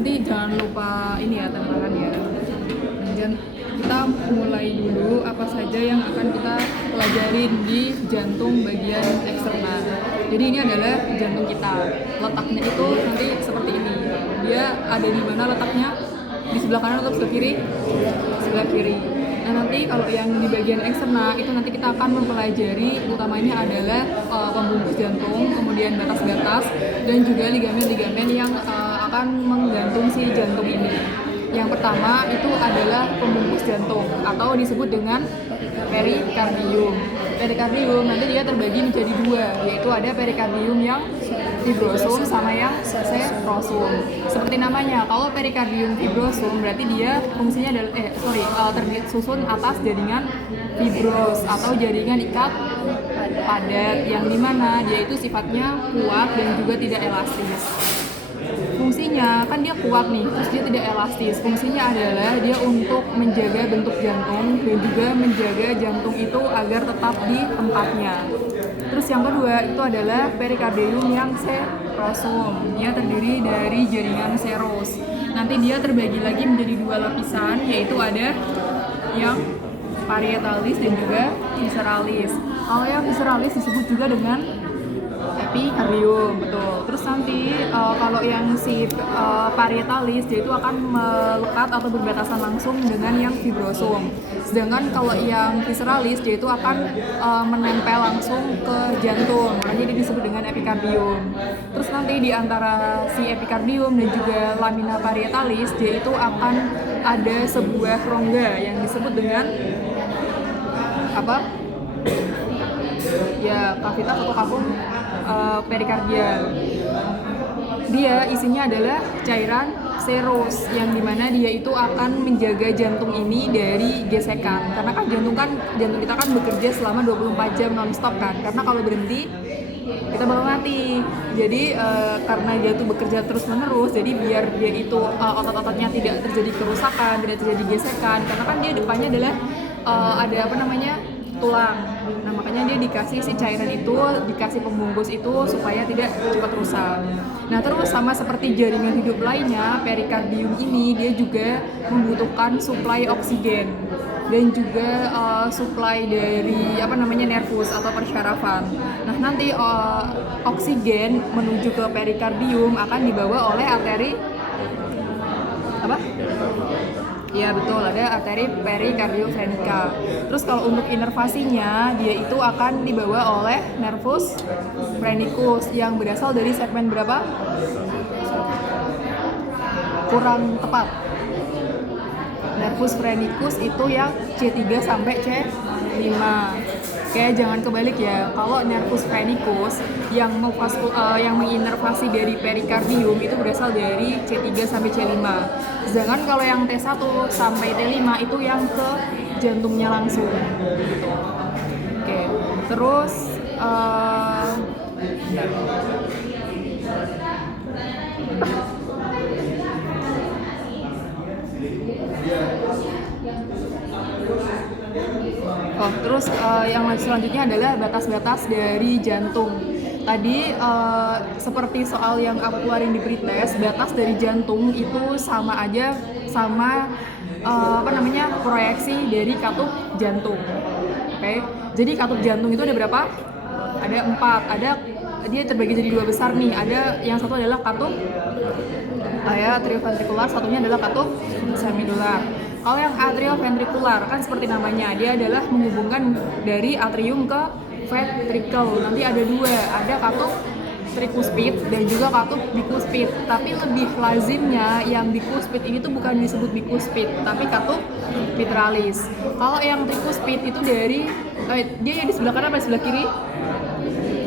nanti jangan lupa ini ya, tanda tangan ya. Dan kita mulai dulu apa saja yang akan kita pelajarin di jantung bagian eksternal. Jadi ini adalah jantung kita. Letaknya itu nanti seperti ini. Dia ada di mana letaknya? Di sebelah kanan atau sebelah kiri? Sebelah kiri. Nah nanti kalau yang di bagian eksternal itu nanti kita akan mempelajari utamanya adalah pembungkus jantung, kemudian batas-batas, dan juga ligamen-ligamen yang akan menggantung si jantung ini. Yang pertama itu adalah pembungkus jantung atau disebut dengan perikardium. Perikardium nanti dia terbagi menjadi dua, yaitu ada perikardium yang fibrosum sama yang serosum. Seperti namanya, kalau perikardium fibrosum berarti dia fungsinya adalah tersusun atas jaringan fibros atau jaringan ikat padat, yang dimana dia itu sifatnya kuat dan juga tidak elastis. Fungsinya kan dia kuat nih, terus dia tidak elastis. Fungsinya adalah dia untuk menjaga bentuk jantung dan juga menjaga jantung itu agar tetap di tempatnya. Terus yang kedua itu adalah perikardium yang serosum. Dia terdiri dari jaringan seros. Nanti dia terbagi lagi menjadi dua lapisan, yaitu ada yang parietalis dan juga visceralis. Kalau yang visceralis disebut juga dengan epikardium, betul. Terus nanti kalau yang si parietalis dia itu akan melekat atau berbatasan langsung dengan yang fibrosum. Sedangkan kalau yang visceralis dia itu akan menempel langsung ke jantung, makanya dia disebut dengan epikardium. Terus nanti di antara si epikardium dan juga lamina parietalis dia itu akan ada sebuah rongga yang disebut dengan apa? Ya, kavitas atau kapung perikardial. Dia isinya adalah cairan seros yang dimana dia itu akan menjaga jantung ini dari gesekan, karena kan jantung kita kan bekerja selama 24 jam nonstop kan, karena kalau berhenti kita bakal mati. Jadi karena dia itu bekerja terus menerus, jadi biar dia itu otot-ototnya tidak terjadi kerusakan, tidak terjadi gesekan, karena kan dia depannya adalah ada tulang. Nah makanya dia dikasih si cairan itu, dikasih pembungkus itu supaya tidak cepat rusak. Nah terus sama seperti jaringan hidup lainnya, perikardium ini dia juga membutuhkan suplai oksigen dan juga suplai dari nervus atau persyarafan. Nah nanti oksigen menuju ke perikardium akan dibawa oleh arteri Ya betul, ada arteri perikardiofrenika. Terus kalau untuk inervasinya, dia itu akan dibawa oleh nervus phrenicus yang berasal dari segmen berapa? Kurang tepat. Nervus phrenicus itu yang C3 sampai C5. Oke, jangan kebalik ya. Kalau nervus phrenicus yang menginervasi dari perikardium itu berasal dari C3 sampai C5. Sedangkan kalau yang T1 sampai T5 itu yang ke jantungnya langsung. Oke, terus yang selanjutnya adalah batas-batas dari jantung. Tadi seperti soal yang aku keluarin di pretest, batas dari jantung itu sama proyeksi dari katup jantung. Oke. Jadi katup jantung itu ada berapa? Ada 4. Dia terbagi jadi 2 besar nih. Ada yang satu adalah katup atrioventrikular, satunya adalah katup semidular. Kalau yang atrioventrikular kan seperti namanya, dia adalah menghubungkan dari atrium ke ventricle. Nanti ada 2, ada katup tricuspid dan juga katup bicuspid. Tapi lebih lazimnya yang bicuspid ini tuh bukan disebut bicuspid, tapi katup mitralis. Kalau yang tricuspid itu dari dia yang di sebelah kanan atau sebelah kiri?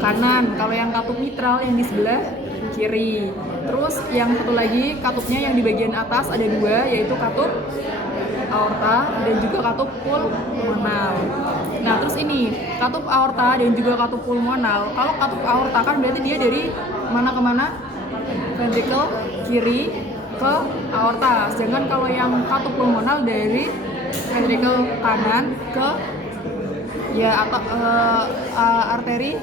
Kanan. Kalau yang katup mitral yang di sebelah kiri. Terus yang satu lagi katupnya yang di bagian atas ada 2, yaitu katup aorta dan juga katup pulmonal. Nah terus ini katup aorta dan juga katup pulmonal. Kalau katup aorta kan berarti dia dari mana ke mana? Ventricle kiri ke aorta. Sedangkan kalau yang katup pulmonal dari ventricle kanan ke arteri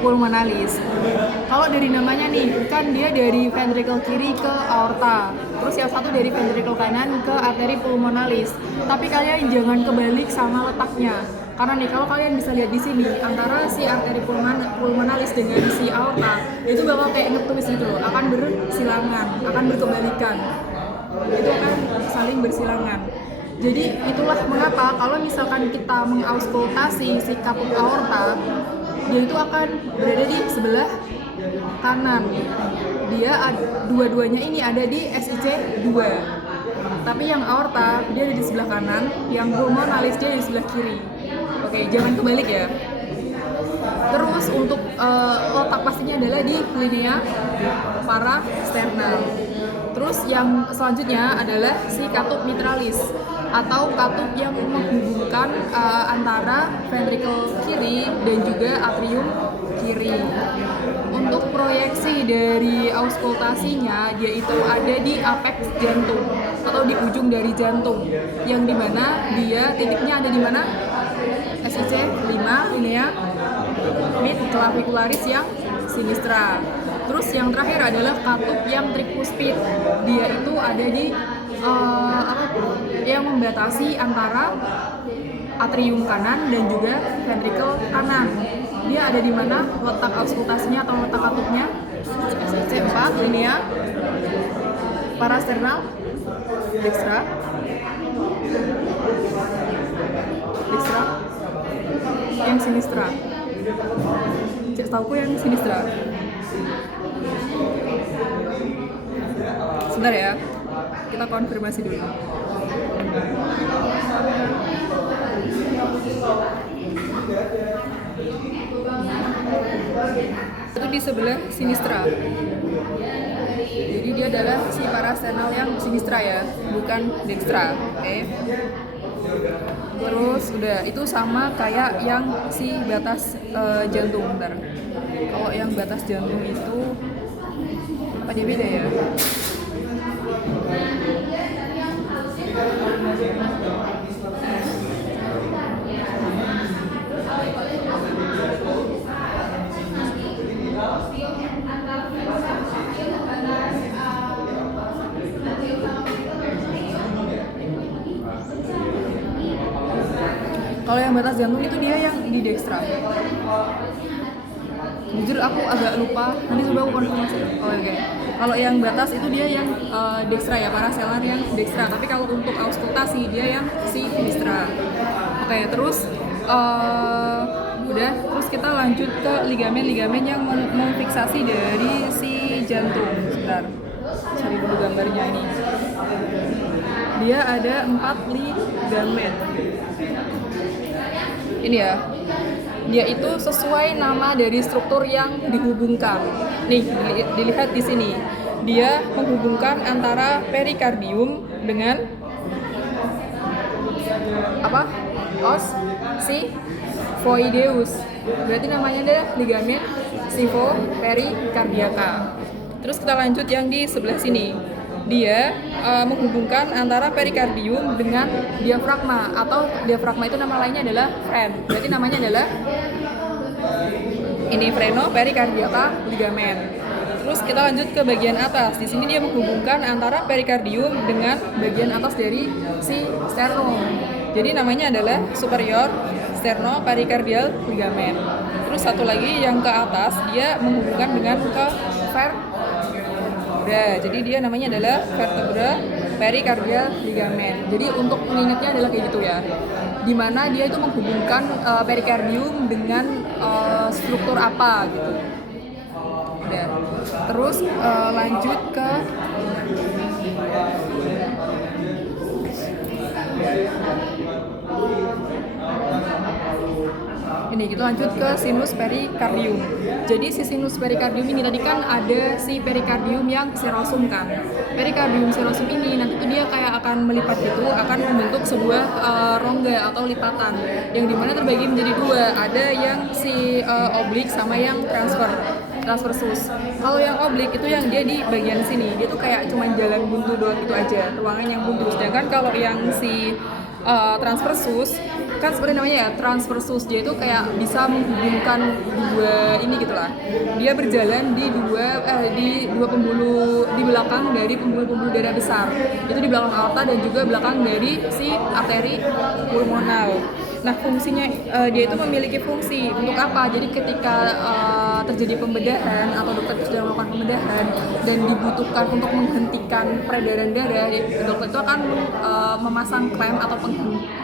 pulmonalis. Kalau dari namanya nih, kan dia dari ventricle kiri ke aorta, terus yang satu dari ventricle kanan ke arteri pulmonalis. Tapi kalian jangan kebalik sama letaknya, karena nih kalau kalian bisa lihat di sini antara si arteri pulmonalis dengan si aorta itu bakal kayak ngetwist gitu loh, akan bersilangan, akan berkebalikan, itu akan saling bersilangan. Jadi itulah mengapa kalau misalkan kita mengauskultasi si katup aorta, dia itu akan berada di sebelah kanan. Dia dua-duanya ini ada di SIC 2. Tapi yang aorta dia ada di sebelah kanan, yang pulmonalis dia di sebelah kiri. Oke, jangan kebalik ya. Terus untuk letak pastinya adalah di linea parasternal. Terus yang selanjutnya adalah si katup mitralis atau katup yang menghubungkan antara ventricle kiri dan juga atrium kiri. Untuk proyeksi dari auskultasinya, dia itu ada di apex jantung atau di ujung dari jantung, yang dimana dia titiknya ada di mana? SIC 5 linea mid clavicularis yang sinistra. Terus yang terakhir adalah katup yang tricuspid. Dia itu ada di yang membatasi antara atrium kanan dan juga ventricle kanan. Dia ada di mana letak auskultasinya atau letak katupnya? SIC 4 linea parasternal dextra yang sinistra. Cek tauku yang sinistra. Sebentar ya, kita konfirmasi dulu. Itu di sebelah sinistra. Jadi dia adalah si parasternal yang sinistra ya, bukan dextra. Oke. Terus udah, itu sama kayak yang si batas jantung. Bentar. Kalau yang batas jantung itu apa dia beda ya? Kalau yang batas jantung itu dia yang di dextra. Jujur aku agak lupa, nanti coba aku konfirmasi. Oke. Kalau yang batas itu dia yang dextra ya, paraselar yang dextra. Tapi kalau untuk auskultasi dia yang sinistra. Oke, terus udah, terus kita lanjut ke ligamen-ligamen yang memfiksasi dari si jantung. Sebentar, cari dulu gambarnya ini. Dia ada 4 ligamen. Ini ya, dia itu sesuai nama dari struktur yang dihubungkan. Nih, dilihat di sini. Dia menghubungkan antara perikardium dengan apa? Os xiphoideus. Berarti namanya adalah ligamen xipho-perikardiaka. Terus kita lanjut yang di sebelah sini. Dia menghubungkan antara perikardium dengan diafragma, atau diafragma itu nama lainnya adalah fren. Berarti namanya adalah ini freno-perikardiaka ligamen. Terus kita lanjut ke bagian atas. Di sini dia menghubungkan antara perikardium dengan bagian atas dari si sternum. Jadi namanya adalah superior sterno-perikardial ligamen. Terus satu lagi yang ke atas dia menghubungkan dengan ke jadi dia namanya adalah vertebra perikardial ligamen. Jadi untuk mengingatnya adalah kayak gitu ya, dimana dia itu menghubungkan perikardium dengan struktur apa gitu. Udah. Terus lanjut ke ini, kita lanjut ke sinus perikardium. Jadi si sinus perikardium ini tadi kan ada si perikardium yang serosum kan. Perikardium serosum ini nanti tuh dia kayak akan melipat gitu, akan membentuk sebuah rongga atau lipatan yang dimana terbagi menjadi dua. Ada yang si oblik sama yang transfer. transversus. Kalau yang oblik itu yang dia di bagian sini, dia tuh kayak cuma jalan buntu doang gitu aja, ruangan yang buntu. Sedangkan kalau yang si transversus kan seperti namanya ya, transversus, dia itu kayak bisa menghubungkan dua ini gitulah. Dia berjalan di dua pembuluh di belakang dari pembuluh-pembuluh darah besar. Itu di belakang aorta dan juga belakang dari si arteri pulmonal. Nah, fungsinya dia itu memiliki fungsi untuk apa? Jadi ketika terjadi pembedahan atau dokter sudah melakukan pembedahan dan dibutuhkan untuk menghentikan peredaran darah, dokter itu akan memasang klem atau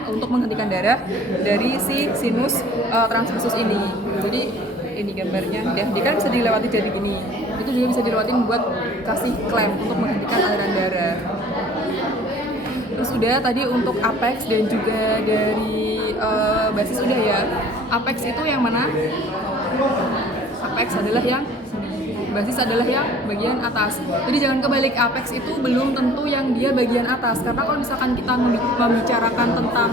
untuk menghentikan darah dari si sinus transversus ini. Jadi ini gambarnya, dia kan bisa dilewati jadi gini. Itu juga bisa dilewatin buat kasih klem untuk menghentikan aliran darah. Terus udah tadi untuk apex dan juga dari basis udah ya. Apex itu yang mana? Apex adalah yang basis adalah yang bagian atas. Jadi jangan kebalik, apex itu belum tentu yang dia bagian atas. Karena kalau misalkan kita membicarakan tentang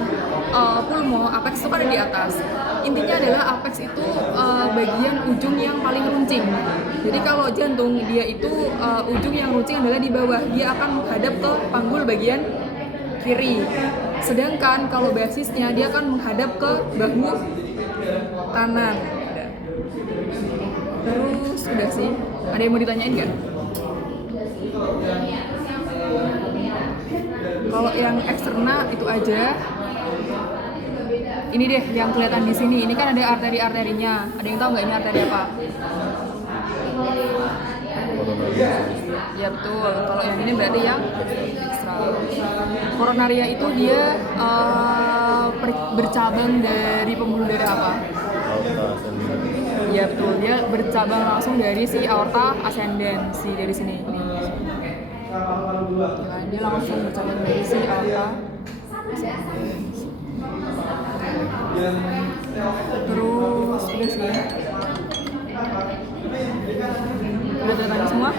pulmo, apex itu kan ada di atas. Intinya adalah apex itu bagian ujung yang paling runcing. Jadi kalau jantung dia itu ujung yang runcing adalah di bawah. Dia akan menghadap ke panggul bagian kiri. Sedangkan kalau basisnya dia akan menghadap ke bahu kanan. Terus udah sih. Ada yang mau ditanyain nggak? Kalau yang eksterna itu aja. Ini deh yang kelihatan di sini. Ini kan ada arteri-arterinya. Ada yang tahu nggak ini arteri apa? Ya betul. Kalau yang ini berarti yang eksternal. Koronaria itu dia bercabang dari pembuluh darah apa? Ya betul, dia bercabang langsung dari si aorta ascendensi dari sini. Nah, dia langsung bercabang dari si aorta ascendensi. Terus udah sih. Udah tanya semua?